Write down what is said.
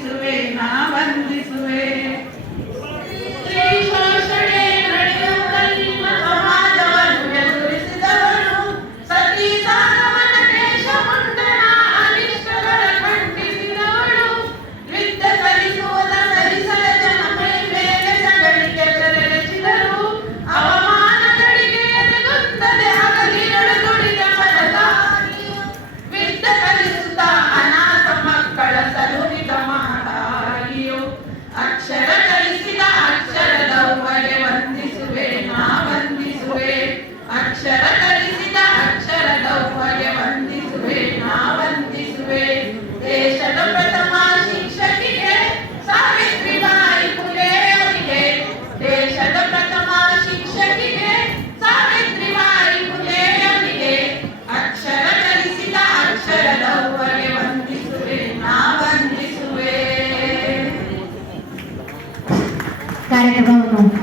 ವಂದಿಸುವೆ ನಾ ವಂದಿಸುವೆ. ಸ್ತ್ರೀ ಶೋಷಣೆ ನಡೆಯುತ್ತಲಿನ ಸಮಾಜವನ್ನು ಎದುರಿಸಿದವಳು ಸತಿ ಸಾಧವನ ದೇಶಮುಂಡನ ಅನಿಷ್ಟಗಳ ಖಂಡಿಸಿದವಳು. ವಿದ್ಯೆ ಕಲಿಸುವುದ ಸರಿಸದ ಜನಮೈ ಮೇಲೆ ಸಗಳಿಕೆ ತೆರೆಸಿದರು. ಅವಮಾನಗಳಿಗೆ ಎದೆಗುತ್ತದೆ ಹಗಲಿರುಳು ದುಡಿದ ಮನದಾಗಿಯು. ವಿದ್ಯೆ ಕಲಿಸುತ್ತ ಅನಾಥ ಮಕ್ಕಳ ಸಲುಹಿದ ಮಾತಾಗಿಯು. ಅಕ್ಷರ ಕಲಿಸಿದ ಅಕ್ಷರದವ್ವಗೆ ವಂದಿಸುವೆ ನಾ ವಂದಿಸುವೆ. ಅಕ್ಷರ ಕಲಿಸಿದ ಅಕ್ಷರದವ್ವಗೆ ವಂದಿಸುವೆ ನಾ ವಂದಿಸುವೆ. ದೇಶದ ಪ್ರಥಮ ಶಿಕ್ಷಕಿಗೆ ಸಾವಿತ್ರಿಬಾಯಿ ಫುಲೆಯವರಿಗೆ. ದೇಶದ ಪ್ರಥಮ ಶಿಕ್ಷಕಿಗೆ ಸಾವಿತ್ರಿಬಾಯಿ ಫುಲೆಯವರಿಗೆ. ಅಕ್ಷರ ಕಲಿಸಿದ ಅಕ್ಷರದವ್ವಗೆ ವಂದಿಸುವೆ ನಾ ವಂದಿಸುವೆ. ಕಾರ್ಯಕ್ರಮವನ್ನು